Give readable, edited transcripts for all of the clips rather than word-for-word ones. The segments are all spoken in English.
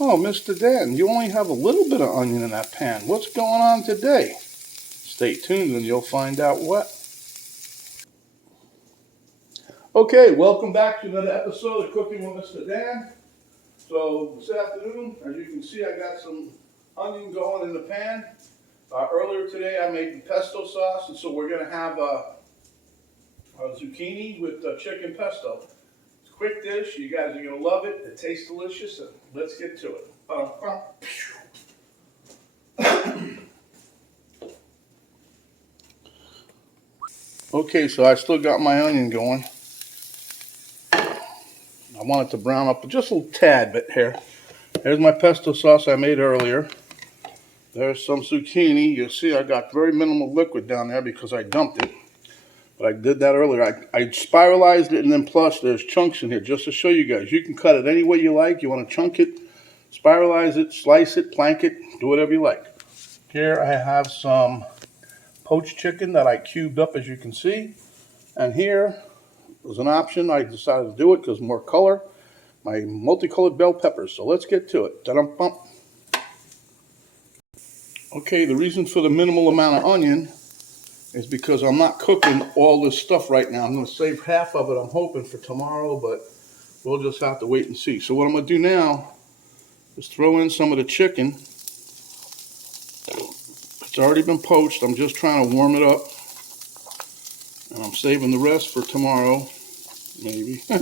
Oh, Mr. Dan, you only have a little bit of onion in that pan. What's going on today? Stay tuned and you'll find out what. Okay, welcome back to another episode of Cooking with Mr. Dan. So this afternoon, as you can see, I got some onion going in the pan. Earlier today, I made the pesto sauce, and so we're going to have a zucchini with chicken pesto. It's a quick dish. You guys are going to love it. It tastes delicious, and let's get to it. Okay, so I still got my onion going. I want it to brown up just a little tad bit here. Here's my pesto sauce I made earlier. There's some zucchini. You'll see I got very minimal liquid down there because I dumped it. But I did that earlier. I spiralized it, and then plus there's chunks in here just to show you guys. You can cut it any way you like. You want to chunk it, spiralize it, slice it, plank it, do whatever you like. Here I have some poached chicken that I cubed up, as you can see. And here was an option. I decided to do it because more color. My multicolored bell peppers. So let's get to it. Da-dum-bum. Okay, the reason for the minimal amount of onion is because I'm not cooking all this stuff right now. I'm going to save half of it, I'm hoping, for tomorrow, but we'll just have to wait and see. So what I'm going to do now is throw in some of the chicken. It's already been poached. I'm just trying to warm it up. And I'm saving the rest for tomorrow, maybe. I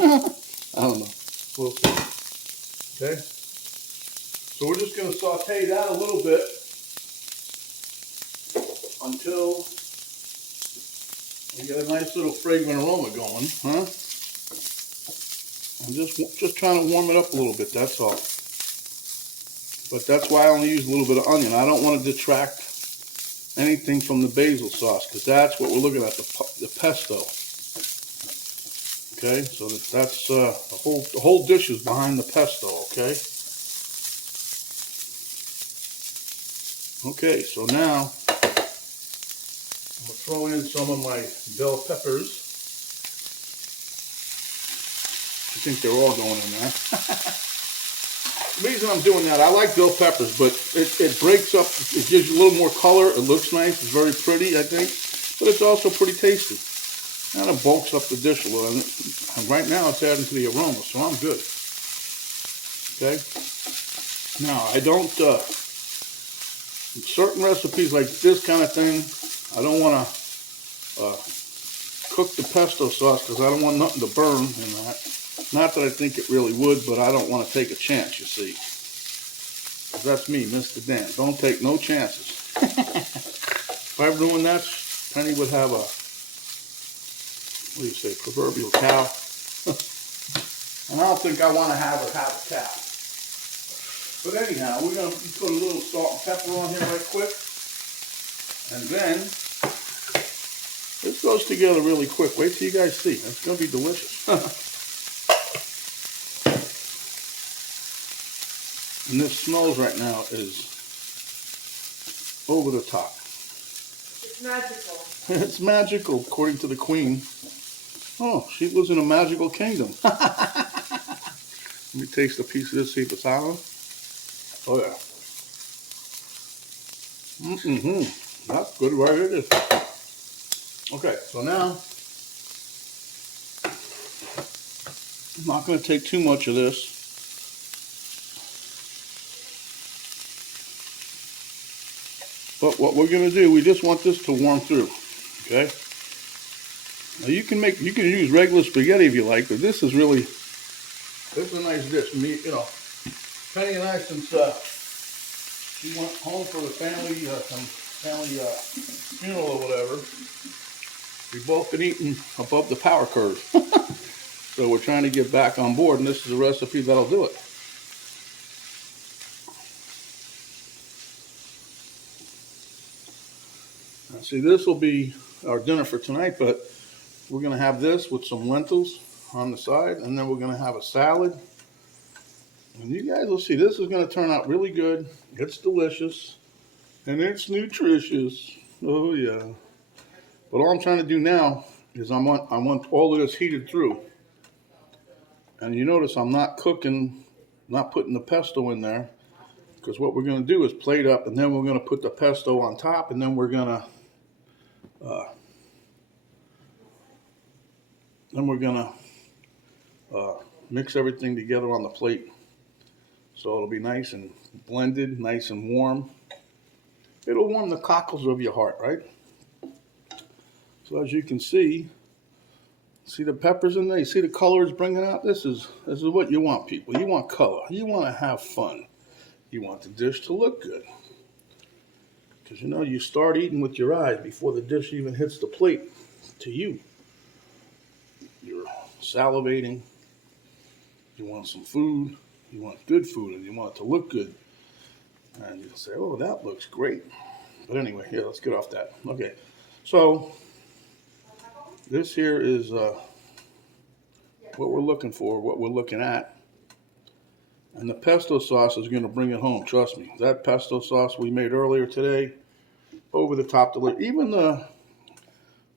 don't know. We'll see. Okay? So we're just going to saute that a little bit until we get a nice little fragrant aroma going, huh? I'm just trying to warm it up a little bit, that's all. But that's why I only use a little bit of onion. I don't want to detract anything from the basil sauce, because that's what we're looking at, the pesto. Okay, so that's the whole dish is behind the pesto, okay? Okay, so now I'm going to throw in some of my bell peppers. I think they're all going in there. The reason I'm doing that, I like bell peppers, but it breaks up, it gives you a little more color, it looks nice, it's very pretty, I think, but it's also pretty tasty. And it bulks up the dish a little, and right now it's adding to the aroma, so I'm good. Okay? Now, I don't, certain recipes like this kind of thing, I don't want to cook the pesto sauce because I don't want nothing to burn in that. Not that I think it really would, but I don't want to take a chance, you see. That's me, Mr. Dan. Don't take no chances. If I ruined that, Penny would have a, what do you say, proverbial cow. And I don't think I want to have her have a cow. But anyhow, we're going to put a little salt and pepper on here right quick. And then, this goes together really quick. Wait till you guys see. It's going to be delicious. And this smells right now is over the top. It's magical. It's magical, according to the queen. Oh, she lives in a magical kingdom. Let me taste a piece of this, see if it's hot. Oh yeah. That's good right it is. Okay, so now I'm not going to take too much of this. But what we're going to do, we just want this to warm through, okay? Now you can use regular spaghetti if you like, but this is a nice dish. Penny and I, since she went home for the family funeral or whatever, we've both been eating above the power curve. So we're trying to get back on board, and this is a recipe that'll do it. See, this will be our dinner for tonight, but we're going to have this with some lentils on the side, and then we're going to have a salad. And you guys will see, this is going to turn out really good. It's delicious, and it's nutritious. Oh, yeah. But all I'm trying to do now is I want all of this heated through. And you notice I'm not cooking not putting the pesto in there, because what we're going to do is plate up, and then we're going to put the pesto on top, and then we're going to mix everything together on the plate. So it'll be nice and blended, nice and warm. It'll warm the cockles of your heart, right? So as you can see the peppers in there? You see the color it's bringing out? This is what you want, people. You want color. You want to have fun. You want the dish to look good. Because you know, you start eating with your eyes before the dish even hits the plate to you. You're salivating. You want some food. You want good food, and you want it to look good. And you'll say, oh, that looks great. But anyway, yeah, let's get off that. Okay, so this here is what we're looking for, what we're looking at. And the pesto sauce is going to bring it home, trust me. That pesto sauce we made earlier today, over the top delivery. Even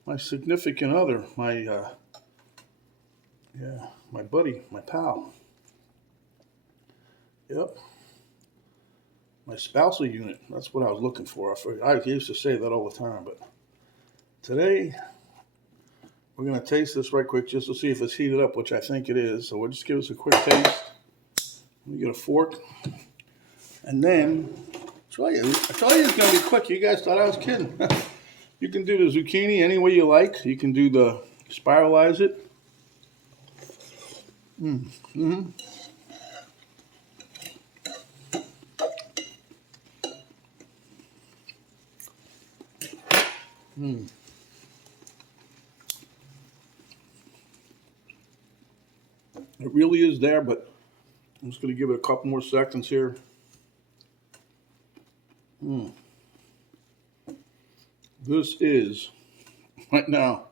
my significant other, my buddy, my pal. Yep. My spousal unit. That's what I was looking for. I used to say that all the time, but today we're going to taste this right quick just to see if it's heated up, which I think it is. So we'll just give us a quick taste. Let me get a fork. And then, I told you it's going to be quick. You guys thought I was kidding. You can do the zucchini any way you like. You can do the spiralize it. It really is there, but I'm just going to give it a couple more seconds here. This is, right now,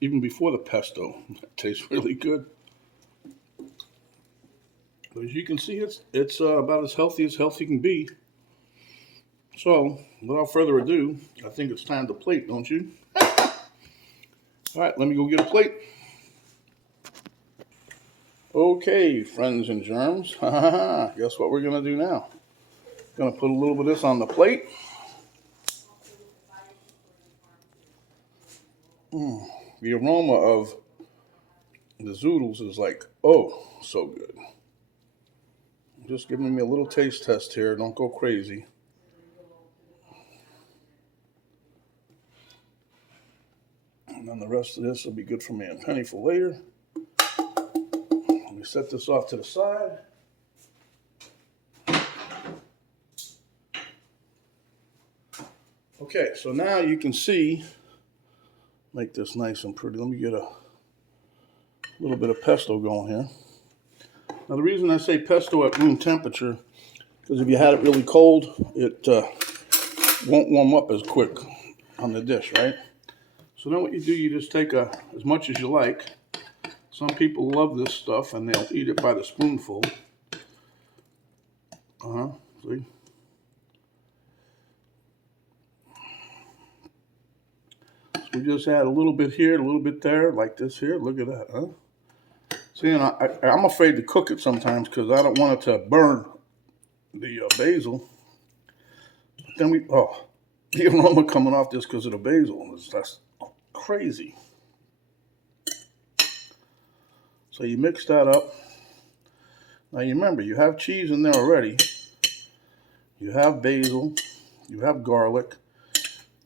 even before the pesto, it tastes really good. But as you can see, it's about as healthy can be. So, without further ado, I think it's time to plate, don't you? All right, let me go get a plate. Okay, friends and germs. Guess what we're going to do now? Going to put a little bit of this on the plate. The aroma of the zoodles is like, oh, so good. Just giving me a little taste test here. Don't go crazy. And then the rest of this will be good for me and Penny for later. Let me set this off to the side. Okay, so now you can see, make this nice and pretty. Let me get a little bit of pesto going here. Now the reason I say pesto at room temperature, because if you had it really cold, it won't warm up as quick on the dish, right? So then what you do, you just take as much as you like. Some people love this stuff and they'll eat it by the spoonful. See? So we just add a little bit here, a little bit there, like this here. Look at that, huh? See, and I'm afraid to cook it sometimes because I don't want it to burn the basil. But then the aroma coming off just because of the basil, that's crazy. So you mix that up. Now you remember, you have cheese in there already. You have basil. You have garlic.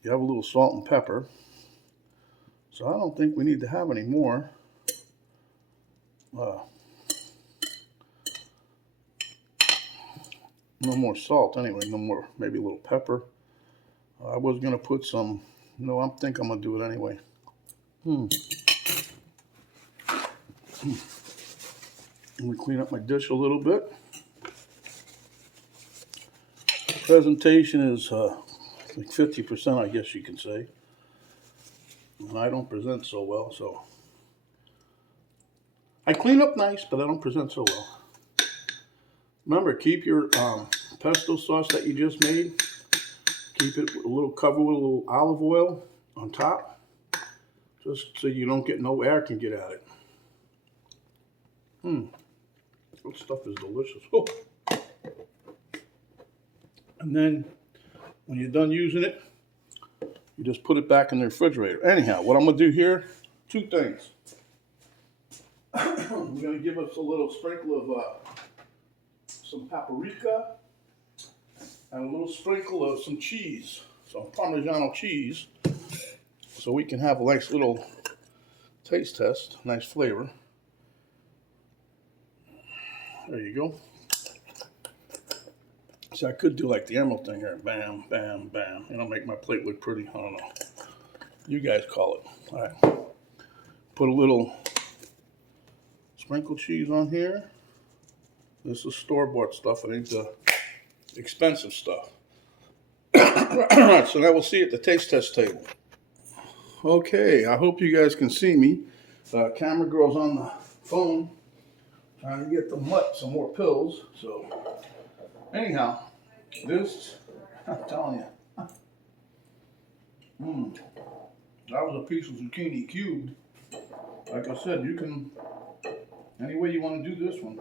You have a little salt and pepper. So I don't think we need to have any more. No more salt anyway, no more, maybe a little pepper. I was going to put some, no, I think I'm going to do it anyway. Let me clean up my dish a little bit. Presentation is like 50%, I guess you can say. And I don't present so well, so. I clean up nice, but I don't present so well. Remember, keep your pesto sauce that you just made. Keep it covered with a little olive oil on top, just so you don't get no air can get at it. This stuff is delicious. Oh. And then when you're done using it, you just put it back in the refrigerator. Anyhow, what I'm gonna do here, two things. I'm gonna give us a little sprinkle of some paprika and a little sprinkle of some cheese, some Parmesan cheese, so we can have a nice little taste test, nice flavor. There you go. So I could do like the emerald thing here, bam, bam, bam. You know, make my plate look pretty. I don't know. You guys call it. All right. Put a little sprinkle cheese on here. This is store-bought stuff. It ain't the expensive stuff. All right, so now we'll see at the taste test table. Okay, I hope you guys can see me. Camera girl's on the phone trying to get the mutt some more pills. So anyhow, this, I'm telling you, that was a piece of zucchini cubed. Like I said, you can, any way you want to do this one.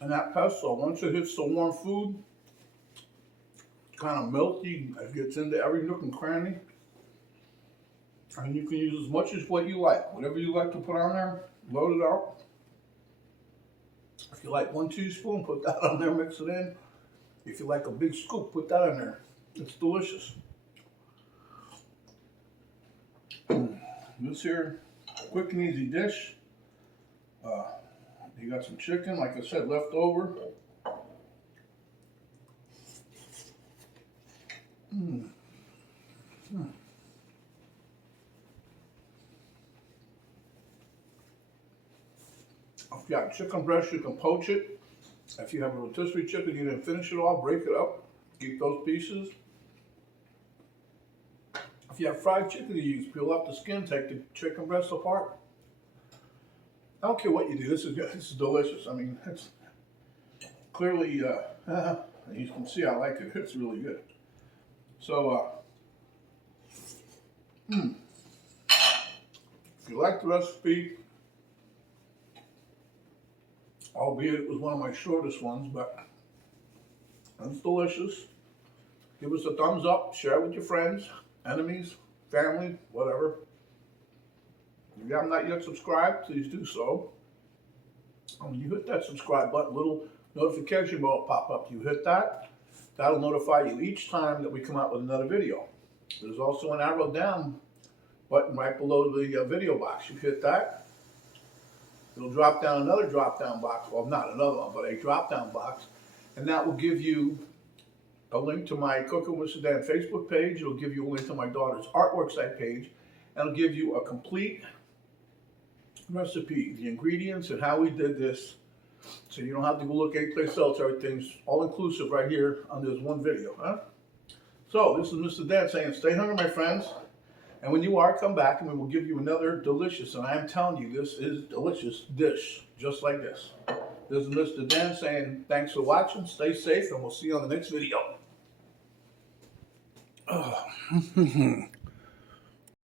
And that pesto, once it hits the warm food, kind of milky, it gets into every nook and cranny. And you can use as much as what you like. Whatever you like to put on there, load it up. If you like 1 teaspoon, put that on there, mix it in. If you like a big scoop, put that in there. It's delicious. This here, quick and easy dish. You got some chicken, like I said, left over. If you got chicken breast, you can poach it. If you have a rotisserie chicken, you didn't finish it all, break it up, keep those pieces. If you have fried chicken to use, peel off the skin, take the chicken breast apart. I don't care what you do, this is good. This is delicious. I mean, it's clearly, you can see I like it. It's really good. So, if you like the recipe, albeit it was one of my shortest ones, but it's delicious. Give us a thumbs up, share it with your friends, enemies, family, whatever. If you have not yet subscribed, please do so. And when you hit that subscribe button, little notification will pop up. You hit that, that'll notify you each time that we come out with another video. There's also an arrow down button right below the video box. You hit that, it'll drop down another drop down box. Well, not another one, but a drop down box. And that will give you a link to my Cooking with Sedan Facebook page. It'll give you a link to my daughter's artwork site page. And it'll give you a complete recipe, the ingredients and how we did this. So you don't have to go look anyplace else. Everything's all inclusive right here on this one video. So this is Mr. Dan saying, stay hungry, my friends. And when you are, come back and we will give you another delicious, and I am telling you, this is delicious dish, just like this. This is Mr. Dan saying, thanks for watching, stay safe, and we'll see you on the next video. Oh.